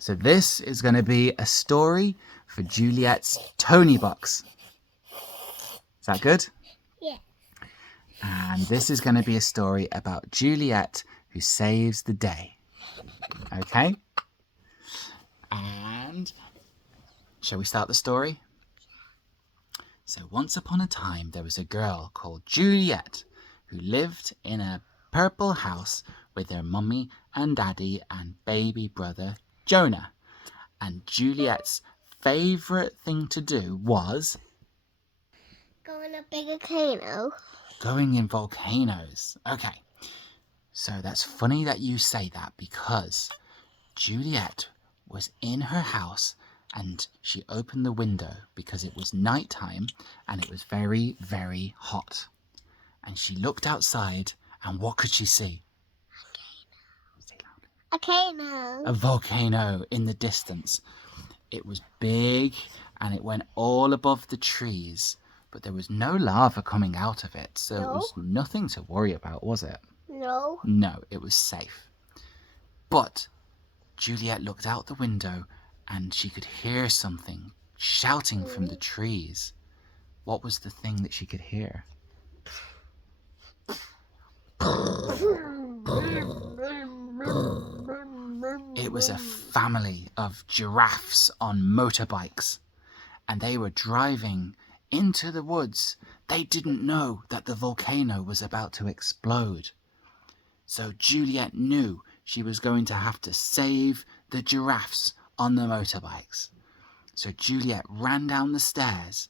So this is going to be a story for Juliette's Tony box. Is that good? Yeah. And this is going to be a story about Juliette who saves the day. Okay? And shall we start the story? So once upon a time there was a girl called Juliette who lived in a purple house with her mummy and daddy and baby brother Jonah. And Juliette's favourite thing to do was Go on a big volcano. going in volcanoes. Okay, so that's funny that you say that because Juliette was in her house and she opened the window because it was night time and it was very, very hot. And she looked outside and what could she see? A volcano. A volcano in the distance. It was big and it went all above the trees, but there was no lava coming out of it, so it was nothing to worry about, was it? No. No, it was safe. But Juliette looked out the window and she could hear something shouting from the trees. What was the thing that she could hear? It was a family of giraffes on motorbikes, and they were driving into the woods. They didn't know that the volcano was about to explode. So Juliette knew she was going to have to save the giraffes on the motorbikes. So Juliette ran down the stairs.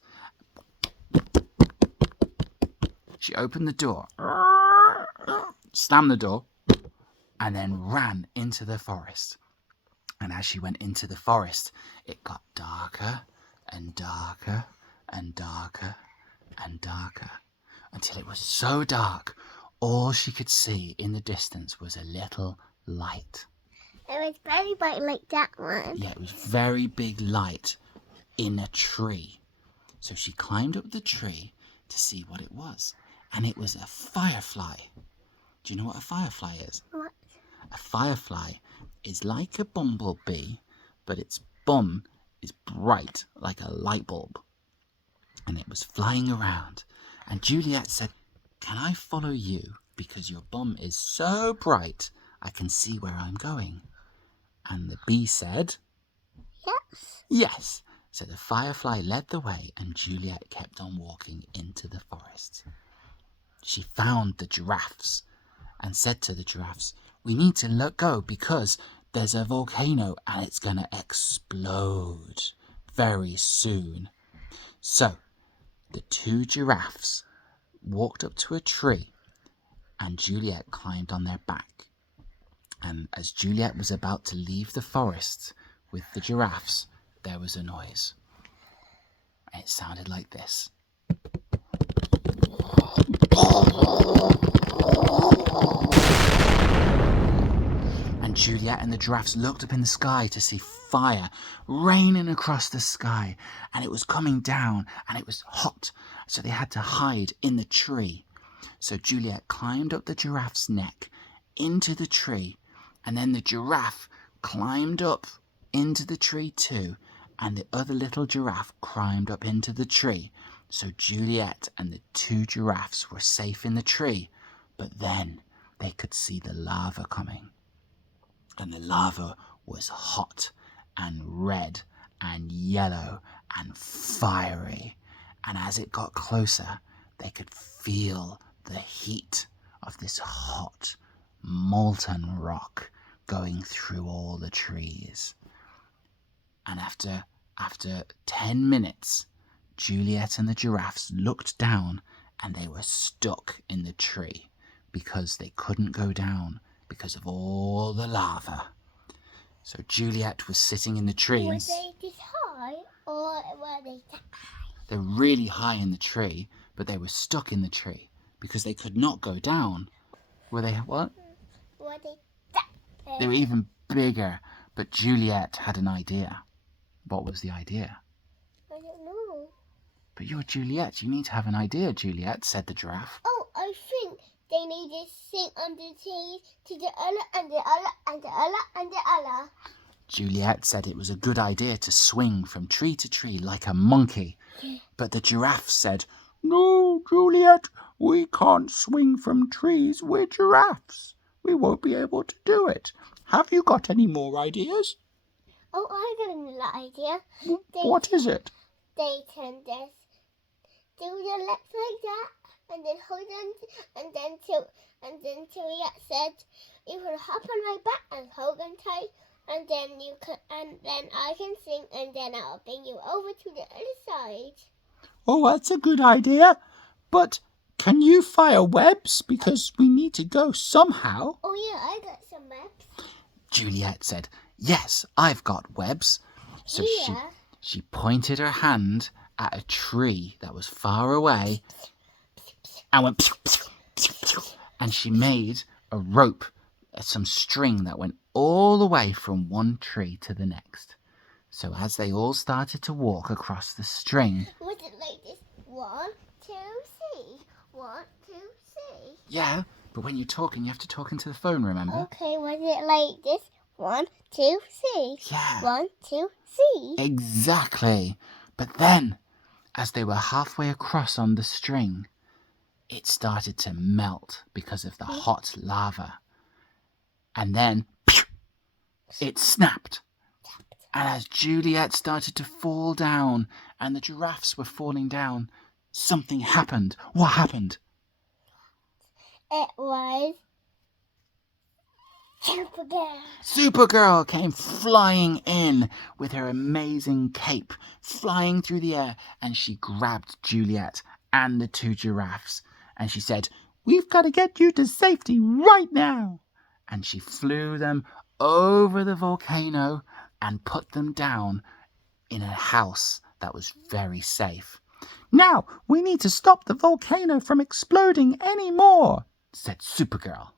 She opened the door, slammed the door, and then ran into the forest. And as she went into the forest, it got darker and darker and darker and darker until it was so dark, all she could see in the distance was a little light. It was very bright like that one. Yeah, it was very big light in a tree. So she climbed up the tree to see what it was. And it was a firefly. Do you know what a firefly is? What? A firefly is like a bumblebee, but its bum is bright like a light bulb. And it was flying around. And Juliette said, "Can I follow you? Because your bum is so bright, I can see where I'm going." And the bee said, Yes. yes. So the firefly led the way and Juliette kept on walking into the forest. She found the giraffes and said to the giraffes, "We need to let go because there's a volcano and it's going to explode very soon." So the two giraffes walked up to a tree and Juliette climbed on their back. And as Juliette was about to leave the forest with the giraffes, there was a noise. And it sounded like this. And Juliette and the giraffes looked up in the sky to see fire raining across the sky. And it was coming down and it was hot, so they had to hide in the tree. So Juliette climbed up the giraffe's neck into the tree, and then the giraffe climbed up into the tree too, and the other little giraffe climbed up into the tree. So Juliette and the two giraffes were safe in the tree, but then they could see the lava coming. And the lava was hot and red and yellow and fiery. And as it got closer, they could feel the heat of this hot, molten rock going through all the trees. And after 10 minutes, Juliette and the giraffes looked down and they were stuck in the tree because they couldn't go down because of all the lava. So Juliette was sitting in the tree. Were they this high or were they that high? They're really high in the tree, but they were stuck in the tree because they could not go down. Were they what? Were they that big? They were even bigger, but Juliette had an idea. What was the idea? I don't know. But you're Juliette. You need to have an idea, Juliette, said the giraffe. Oh, I think they need to sing on the trees to the other and the other and the other and the other. Juliette said it was a good idea to swing from tree to tree like a monkey. But the giraffe said, "No, Juliette, we can't swing from trees. We're giraffes. We won't be able to do it. Have you got any more ideas?" Oh, I got another idea. What is it? They can just do your legs like that, and then hold on, and then Juliette said, "You can hop on my back and hold on tight, and then I can sing, and then I'll bring you over to the other side." Oh, that's a good idea. But can you fire webs? Because we need to go somehow. Oh yeah, I got some maps. Juliette said, "Yes, I've got webs." So she pointed her hand at a tree that was far away and went pew, pew, pew, pew, and she made a rope, some string that went all the way from one tree to the next. So as they all started to walk across the string... Was it like this? 1, 2, 3. 1, 2, 3. Yeah, but when you're talking, you have to talk into the phone, remember? Okay, was it like this? 1, 2, 3. Yeah. 1, 2, 3. Exactly. But then, as they were halfway across on the string, it started to melt because of the hot lava. And then, pew, it snapped. And as Juliette started to fall down and the giraffes were falling down, something happened. What happened? It was Supergirl. Supergirl came flying in with her amazing cape, flying through the air, and she grabbed Juliette and the two giraffes, and she said, "We've got to get you to safety right now." And she flew them over the volcano and put them down in a house that was very safe. "Now, we need to stop the volcano from exploding any more," said Supergirl.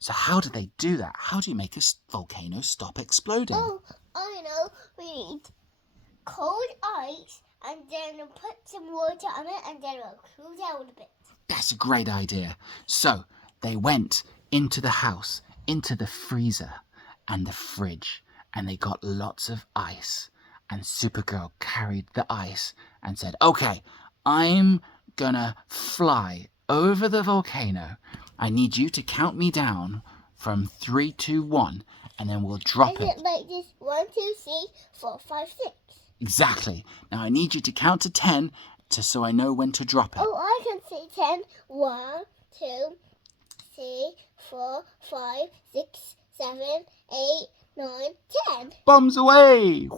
So how do they do that? How do you make a volcano stop exploding? Oh, I know. We need cold ice and then put some water on it and then it'll cool down a bit. That's a great idea. So they went into the house, into the freezer and the fridge, and they got lots of ice. And Supergirl carried the ice and said, "Okay, I'm gonna fly over the volcano. I need you to count me down from 3, 2, 1, and then we'll drop it." Is it like this? 1, 2, 3, 4, 5, 6. Exactly. Now I need you to count to 10 so I know when to drop it. Oh, I can say 10. 1, 2, 3, 4, 5, 6, 7, 8, 9, 10. Bombs away!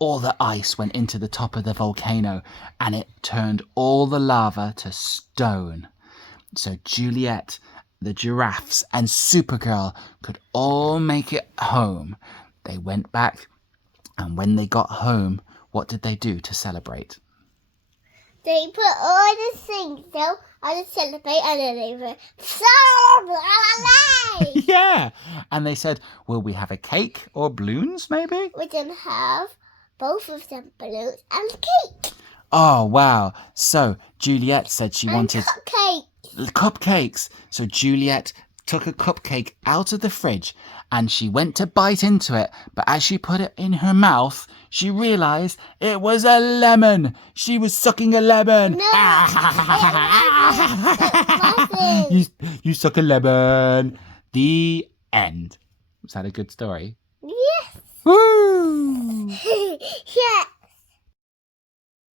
All the ice went into the top of the volcano and it turned all the lava to stone. So Juliette, the giraffes and Supergirl could all make it home. They went back, and when they got home, what did they do to celebrate? They put all the things down and celebrate, and then they went celebrate. Yeah, and they said, "Will we have a cake or balloons maybe?" We can have both of them, balloons and cake. Oh, wow. So Juliette said she wanted Cupcake. cupcakes. So Juliette took a cupcake out of the fridge and she went to bite into it. But as she put it in her mouth, she realised it was a lemon. She was sucking a lemon. No, it wasn't. You suck a lemon. The end. Was that a good story? Yes. Woo!